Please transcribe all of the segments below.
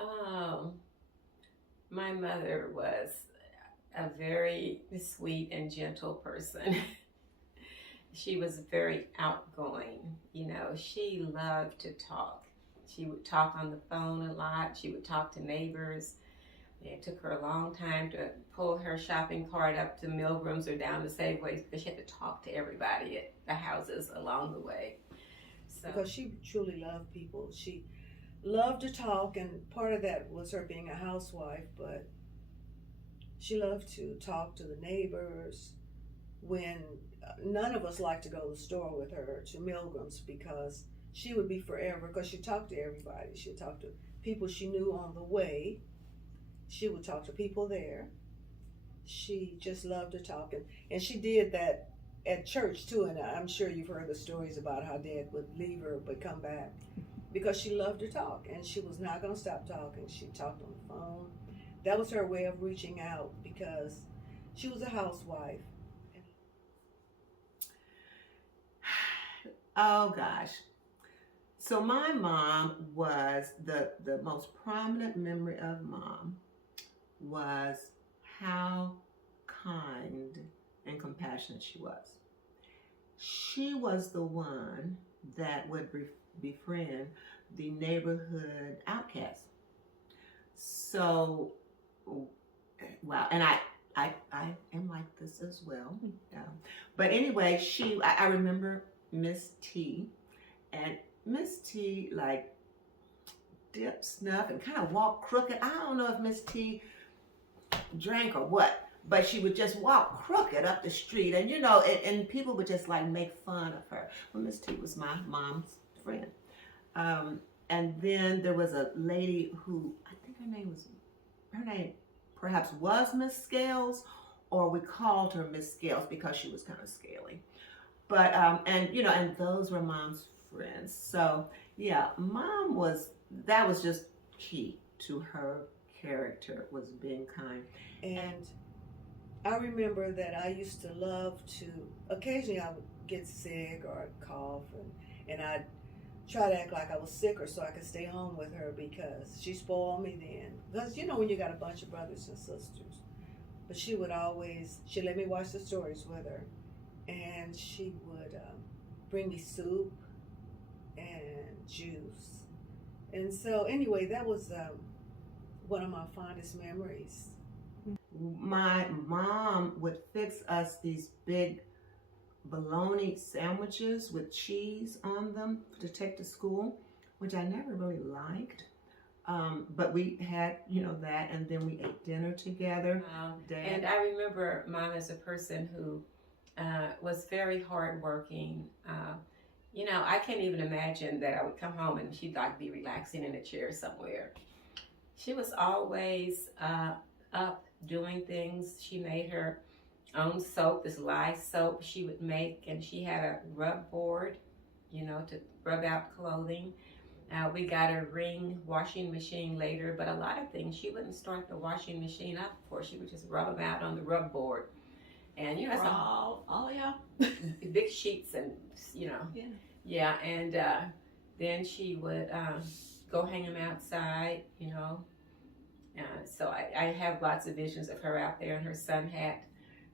Um, my mother was a very sweet and gentle person. She was very outgoing. She loved to talk. She would talk on the phone a lot. She would talk to neighbors. It took her a long time to pull her shopping cart up to Milgram's or down to Safeways because she had to talk to everybody at the houses along the way. So, Because she truly loved people. She loved to talk, and part of that was her being a housewife, but she loved to talk to the neighbors when none of us liked to go to the store with her to Milgram's because she would be forever because she talked to everybody. She would talk to people she knew on the way. She would talk to people there. She just loved to talk, and she did that at church too. And I'm sure you've heard the stories about how Dad would leave her but come back because she loved to talk, and she was not going to stop talking. She talked on the phone. That was her way of reaching out because she was a housewife. Oh gosh. So my mom was the most prominent memory of mom was how kind and compassionate she was. She was the one that would befriend the neighborhood outcasts. So, wow, and I am like this as well. Yeah. But anyway, I remember Miss T, and Miss T like dipped, snuff, and kind of walked crooked. I don't know if Miss T drank or what, but she would just walk crooked up the street, and and people would just like make fun of her. Well, Miss T was my mom's friend. And then there was a lady who I think her name perhaps was Miss Scales, or we called her Miss Scales because she was kind of scaly. But and those were mom's friends. So yeah, that was just key to her character, was being kind. And I remember that I used to love to, occasionally I would get sick or I'd cough, and I'd try to act like I was sicker so I could stay home with her because she spoiled me then. Because when you got a bunch of brothers and sisters. But she'd let me watch the stories with her, and she would bring me soup and juice. And so anyway, that was one of my fondest memories. My mom would fix us these big bologna sandwiches with cheese on them to take to school, which I never really liked. But we had, that, and then we ate dinner together. And I remember Mom as a person who was very hardworking. I can't even imagine that I would come home and she'd like be relaxing in a chair somewhere. She was always up doing things. She made her own soap, this lye soap she would make, and she had a rub board, to rub out clothing. We got a Ring washing machine later, but a lot of things she wouldn't start the washing machine up before. She would just rub them out on the rub board. And it's oh yeah, big sheets, and yeah, and then she would go hang them outside, so I have lots of visions of her out there in her sun hat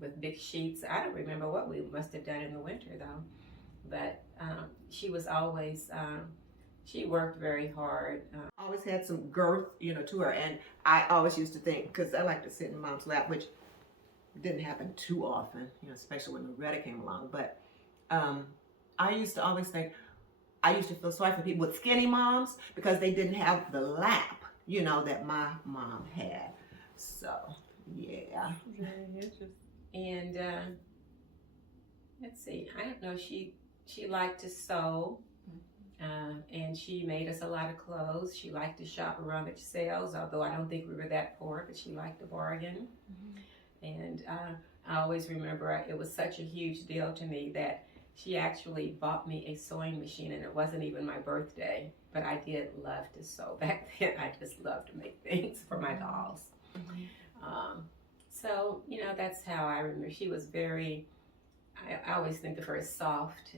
with big sheets. I don't remember what we must have done in the winter though, but she was always she worked very hard. Always had some girth, to her, and I always used to think, because I like to sit in mom's lap, which didn't happen too often, especially when Loretta came along. But I used to always think, I used to feel sorry for people with skinny moms because they didn't have the lap, that my mom had. So yeah. Very interesting. And let's see, I don't know, she liked to sew, and she made us a lot of clothes. She liked to shop around at sales, although I don't think we were that poor, but she liked to bargain. And I always remember it was such a huge deal to me that she actually bought me a sewing machine, and it wasn't even my birthday, but I did love to sew back then. I just loved to make things for my dolls. So, that's how I remember. She was very, I always think of her as soft.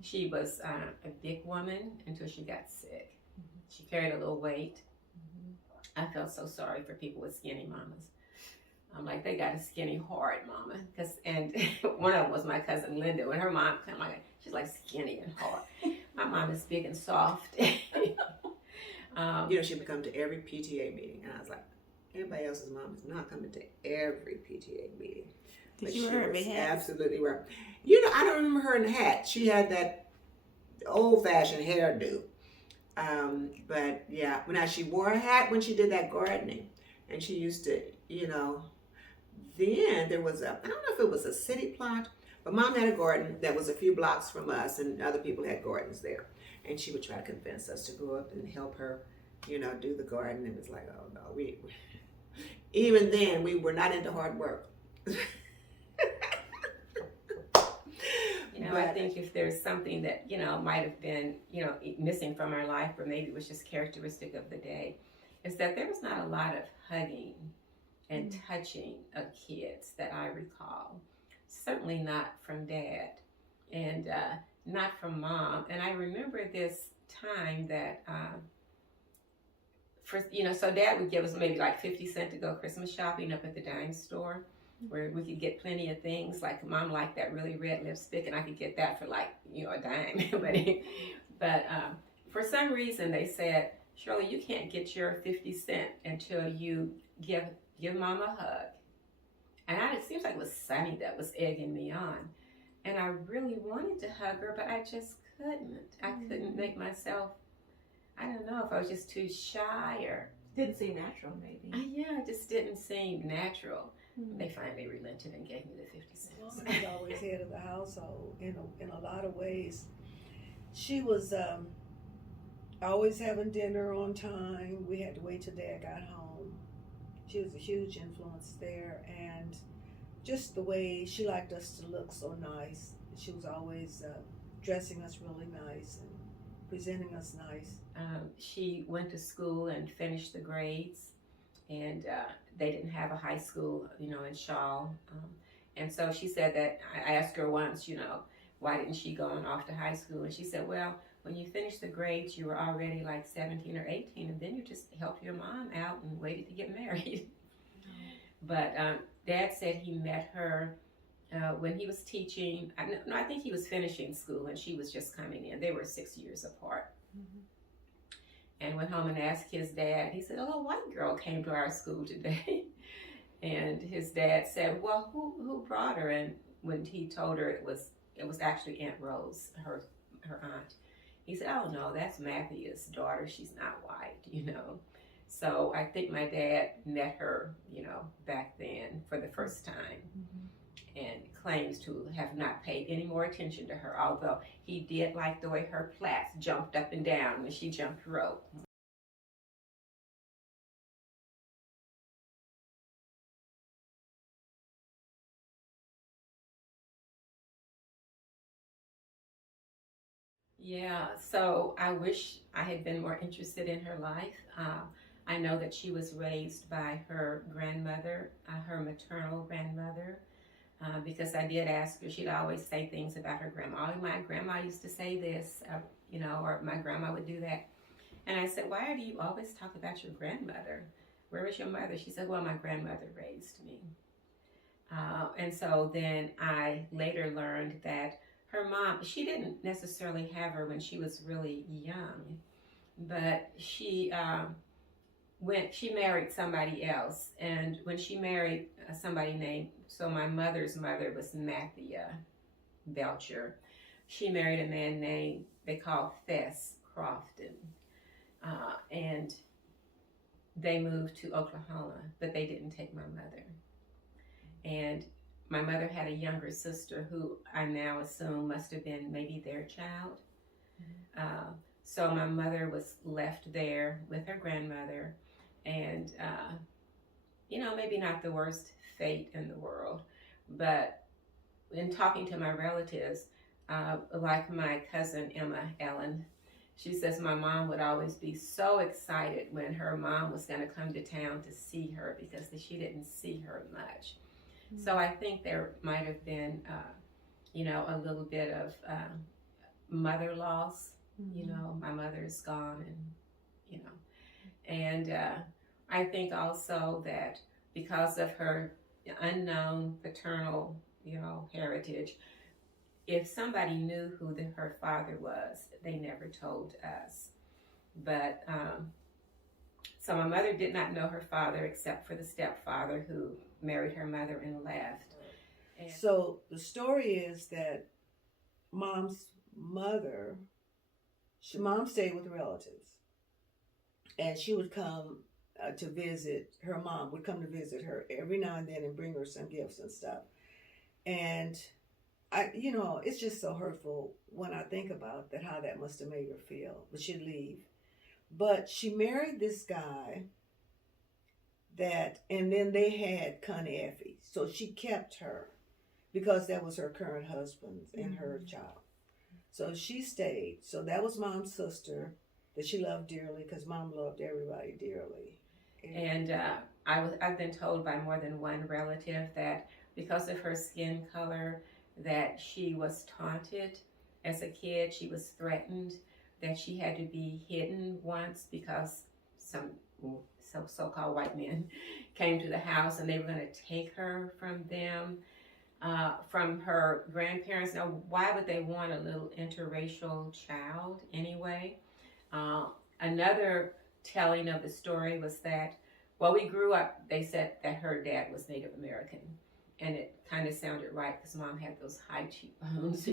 She was a big woman until she got sick. She carried a little weight, I felt so sorry for people with skinny mamas. I'm like, they got a skinny hard mama. And one of them was my cousin Linda. When her mom came, like, she's like skinny and hard. My mom is big and soft. She would come to every PTA meeting, and I was like, everybody else's mom is not coming to every PTA meeting. Did you wear a big hat? Absolutely right. I don't remember her in the hat. She had that old-fashioned hairdo. But yeah, she wore a hat when she did that gardening, and she used to, then there was I don't know if it was a city plot, but Mom had a garden that was a few blocks from us, and other people had gardens there, and she would try to convince us to go up and help her, do the garden. And it's like, oh no, even then we were not into hard work. I think if there's something that, might have been, missing from our life, or maybe it was just characteristic of the day, is that there was not a lot of hugging and touching of kids that I recall. Certainly not from Dad, and not from Mom. And I remember this time that, so Dad would give us maybe like 50 cents to go Christmas shopping up at the dime store, where we could get plenty of things. Like Mom liked that really red lipstick, and I could get that for like, a dime. but for some reason they said, Shirley, you can't get your 50 cents until you give Mom a hug. And it seems like it was Sonny that was egging me on. And I really wanted to hug her, but I just couldn't. I couldn't make myself, I don't know if I was just too shy or... Didn't seem natural, maybe. Yeah, it just didn't seem natural. They finally relented and gave me the 50 cents. Mom was always head of the household in a lot of ways. She was always having dinner on time. We had to wait till Dad got home. She was a huge influence there, and just the way she liked us to look so nice. She was always dressing us really nice and presenting us nice. She went to school and finished the grades, and they didn't have a high school, in Shaw. And so she said that, I asked her once, why didn't she go on off to high school? And she said, well, when you finished the grades, you were already like 17 or 18, and then you just helped your mom out and waited to get married. But Dad said he met her when he was teaching. I think he was finishing school, and she was just coming in. They were 6 years apart. And went home and asked his dad. He said, "Oh, a white girl came to our school today." And his dad said, "Well, who brought her?" And when he told her it was actually Aunt Rose, her aunt. He said, "Oh no, that's Matthew's daughter. She's not white, So I think my dad met her, back then for the first time, and claims to have not paid any more attention to her, although he did like the way her plaits jumped up and down when she jumped rope. Yeah, so I wish I had been more interested in her life. I know that she was raised by her grandmother, her maternal grandmother, because I did ask her. She'd always say things about her grandma. Oh, my grandma used to say this, or my grandma would do that. And I said, why do you always talk about your grandmother? Where was your mother? She said, well, my grandmother raised me. And so then I later learned that her mom, she didn't necessarily have her when she was really young, but she married somebody else. And when she married somebody so my mother's mother was Mathia Belcher. She married a man named, they called Thess Crofton. And they moved to Oklahoma, but they didn't take my mother. And my mother had a younger sister who I now assume must have been maybe their child. So my mother was left there with her grandmother, and maybe not the worst fate in the world, but in talking to my relatives, like my cousin Emma Ellen, she says my mom would always be so excited when her mom was going to come to town to see her, because she didn't see her much. So I think there might have been, a little bit of mother loss. My mother's gone, and I think also that because of her unknown paternal, heritage, if somebody knew who her father was, they never told us. But so my mother did not know her father except for the stepfather who married her mother and left. And So the story is that mom's mother, mom stayed with relatives, and she would come to visit. Her mom would come to visit her every now and then and bring her some gifts and stuff. And it's just so hurtful when I think about that, how that must have made her feel. But she'd leave. But she married this guy and then they had Connie Effie. So she kept her because that was her current husband and her child. So she stayed. So that was mom's sister that she loved dearly because mom loved everybody dearly. And I've been told by more than one relative that because of her skin color, that she was taunted as a kid. She was threatened that she had to be hidden once because some so-called white men came to the house and they were going to take her from them, from her grandparents. Now, why would they want a little interracial child anyway? Another telling of the story was that, we grew up, they said that her dad was Native American. And it kind of sounded right because mom had those high cheekbones,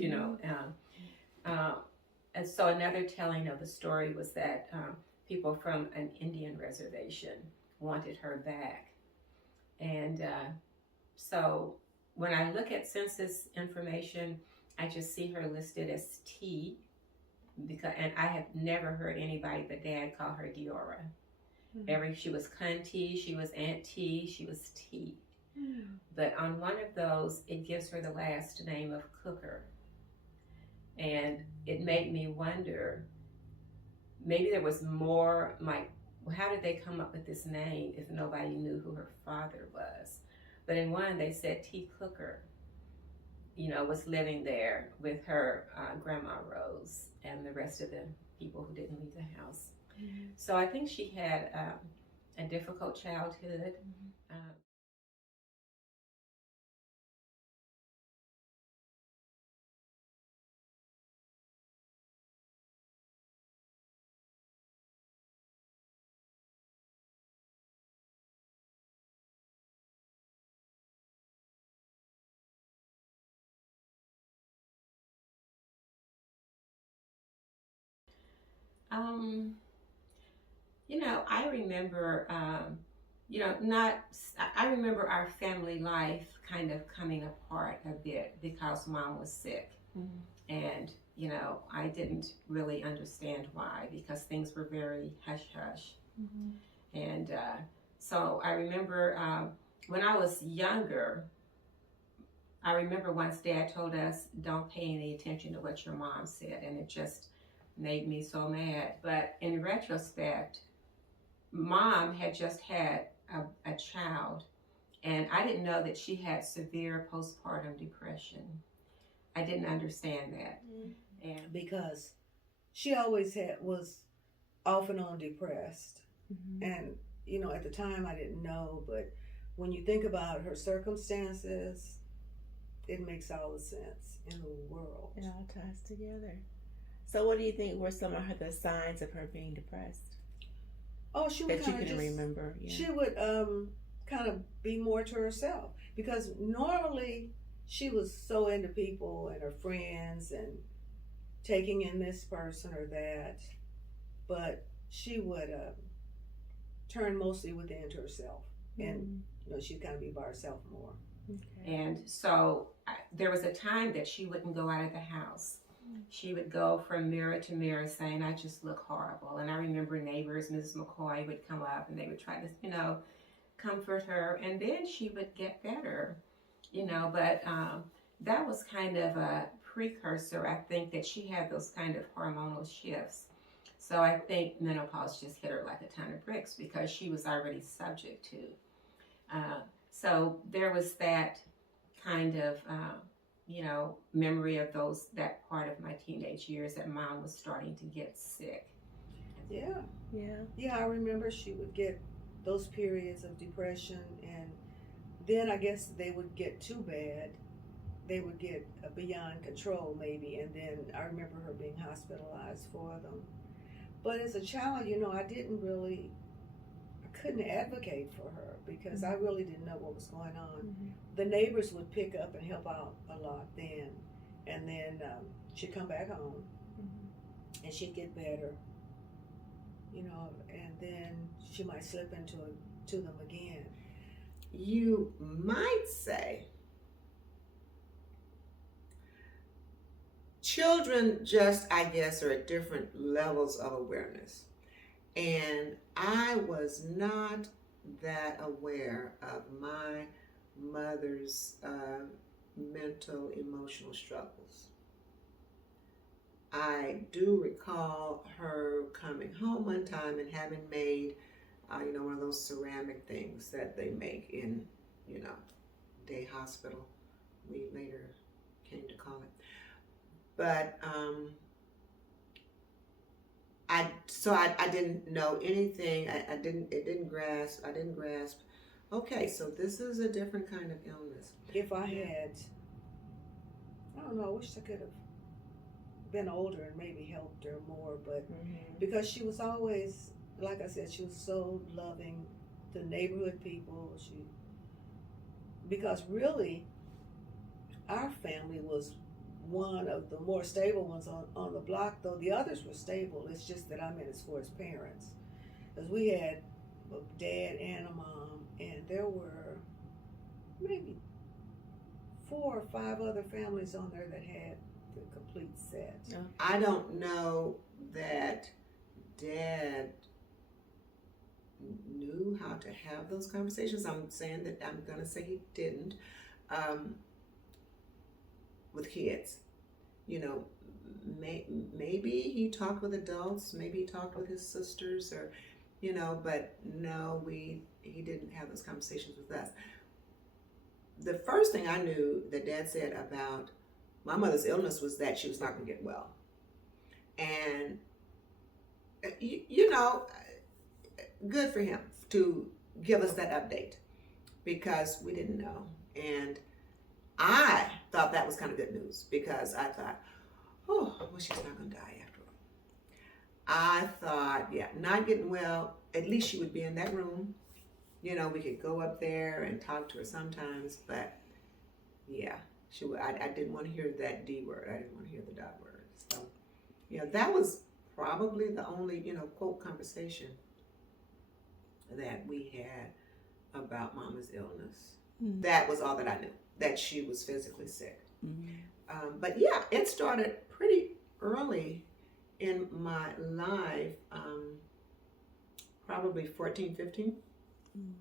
and so another telling of the story was that people from an Indian reservation wanted her back. And so when I look at census information, I just see her listed as T, and I have never heard anybody but Dad call her Deora. She was Cunty, she was Aunt T, she was T. But on one of those, it gives her the last name of Cooker. And it made me wonder, maybe there was more, how did they come up with this name if nobody knew who her father was? But in one, they said T. Cooker, was living there with her Grandma Rose and the rest of the people who didn't leave the house. So I think she had a difficult childhood. I remember, I remember our family life kind of coming apart a bit because mom was sick. And, I didn't really understand why because things were very hush-hush. And so I remember when I was younger, I remember once Dad told us, don't pay any attention to what your mom said, and it just made me so mad. But in retrospect, Mom had just had a child, and I didn't know that she had severe postpartum depression. I didn't understand that. And because she always was off and on depressed. And, at the time I didn't know, but when you think about her circumstances, it makes all the sense in the world. It all ties together. So what do you think were some of the signs of her being depressed? Oh, she would that you kind of can just remember. Yeah. She would kind of be more to herself because normally she was so into people and her friends and taking in this person or that, but she would turn mostly within to herself, and she'd kind of be by herself more. Okay. And so there was a time that she wouldn't go out of the house. She would go from mirror to mirror saying, I just look horrible. And I remember neighbors, Mrs. McCoy, would come up and they would try to, comfort her. And then she would get better, but that was kind of a precursor, I think, that she had those kind of hormonal shifts. So I think menopause just hit her like a ton of bricks because she was already subject to. So there was that kind of, memory of that part of my teenage years that Mom was starting to get sick. Yeah. Yeah. Yeah, I remember she would get those periods of depression, and then I guess they would get too bad. They would get beyond control maybe, and then I remember her being hospitalized for them. But as a child, I couldn't advocate for her because I really didn't know what was going on. Mm-hmm. The neighbors would pick up and help out a lot then, and then she'd come back home and she'd get better, and then she might slip to them again. You might say children just, I guess, are at different levels of awareness. And I was not that aware of my mother's mental, emotional struggles. I do recall her coming home one time and having made, one of those ceramic things that they make in, day hospital, we later came to call it. But I didn't know anything. I didn't grasp. Okay, so this is a different kind of illness. If I had, I don't know, I wish I could have been older and maybe helped her more, but because she was always, like I said, she was so loving the neighborhood people. Because really, our family was one of the more stable ones on the block, though the others were stable. It's just that I meant as far as parents. Because we had a dad and a mom, and there were maybe 4 or 5 other families on there that had the complete set. Yeah. I don't know that Dad knew how to have those conversations. I'm going to say he didn't. With kids, maybe he talked with adults, maybe he talked with his sisters, or but no, he didn't have those conversations with us. The first thing I knew that Dad said about my mother's illness was that she was not going to get well, and good for him to give us that update because we didn't know. And I thought that was kind of good news because I thought, she's not going to die after all. I thought, not getting well, at least she would be in that room. We could go up there and talk to her sometimes, but she would. I didn't want to hear that D word. I didn't want to hear the dot word. So, that was probably the only, quote, conversation that we had about Mama's illness. Mm-hmm. That was all that I knew, that she was physically sick. Mm-hmm. But it started pretty early in my life, probably 14, 15. Mm-hmm.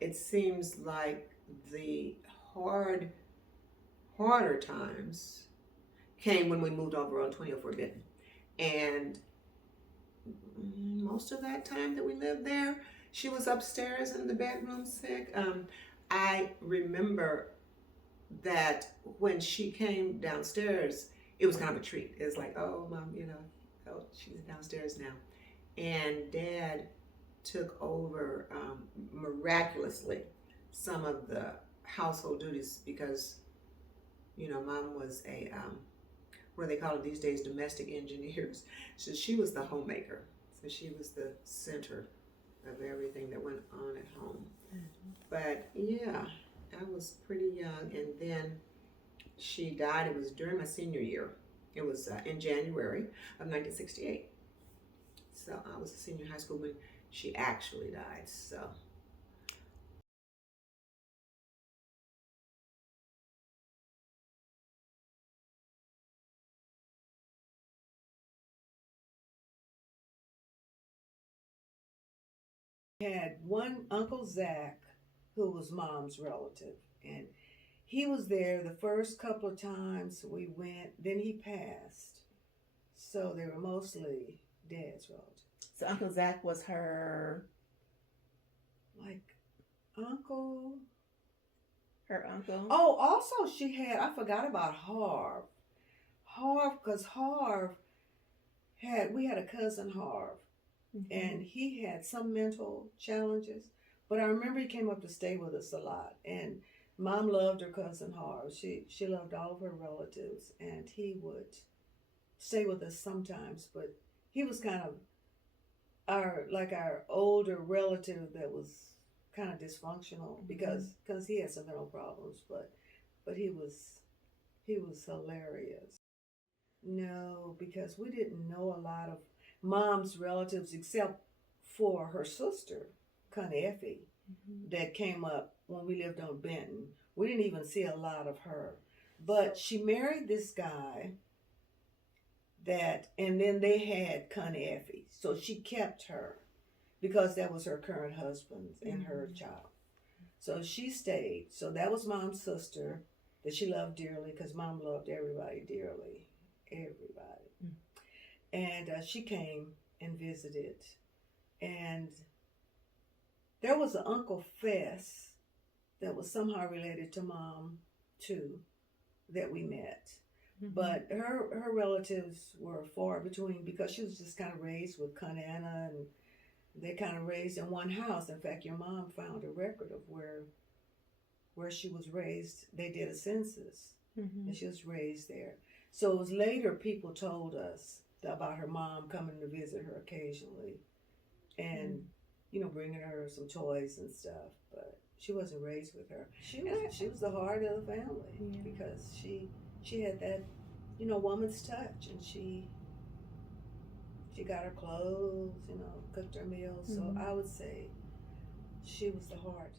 It seems like the harder times came when we moved over on 2004 Benton. And most of that time that we lived there, she was upstairs in the bedroom sick. I remember that when she came downstairs, it was kind of a treat. It was like, oh, Mom, she's downstairs now. And Dad took over miraculously some of the household duties because, Mom was a, what they call it these days, domestic engineers. So she was the homemaker. So she was the center of everything that went on at home. Mm-hmm. But I was pretty young, and then she died. It was during my senior year. It was in January of 1968. So I was a senior in high school when she actually died. So. Had one Uncle Zach who was Mom's relative, and he was there the first couple of times we went. Then he passed, so they were mostly Dad's relatives. So Uncle Zach was her uncle. Her uncle. Oh, also she had. I forgot about Harv. Because Harv we had a cousin Harv. and he had some mental challenges. But I remember he came up to stay with us a lot, and Mom loved her cousin hard. She loved all of her relatives, and he would stay with us sometimes. But he was kind of our older relative that was kind of dysfunctional because he had some mental problems. But he was hilarious. No, because we didn't know a lot of Mom's relatives except for her sister, Connie Effie, that came up when we lived on Benton. We didn't even see a lot of her. But she married this guy and then they had Connie Effie. So she kept her because that was her current husband and her child. So she stayed. So that was Mom's sister that she loved dearly because Mom loved everybody dearly. Everybody. And she came and visited. And there was an Uncle Fess that was somehow related to Mom, too, that we met. But her relatives were far between because she was just kind of raised with Connie Anna, and they kind of raised in one house. In fact, your mom found a record of where she was raised. They did a census, and she was raised there. So it was later people told us about her mom coming to visit her occasionally, and bringing her some toys and stuff. But she wasn't raised with her. She was the heart of the family because she had that, woman's touch, and she got her clothes, cooked her meals. So I would say she was the heart.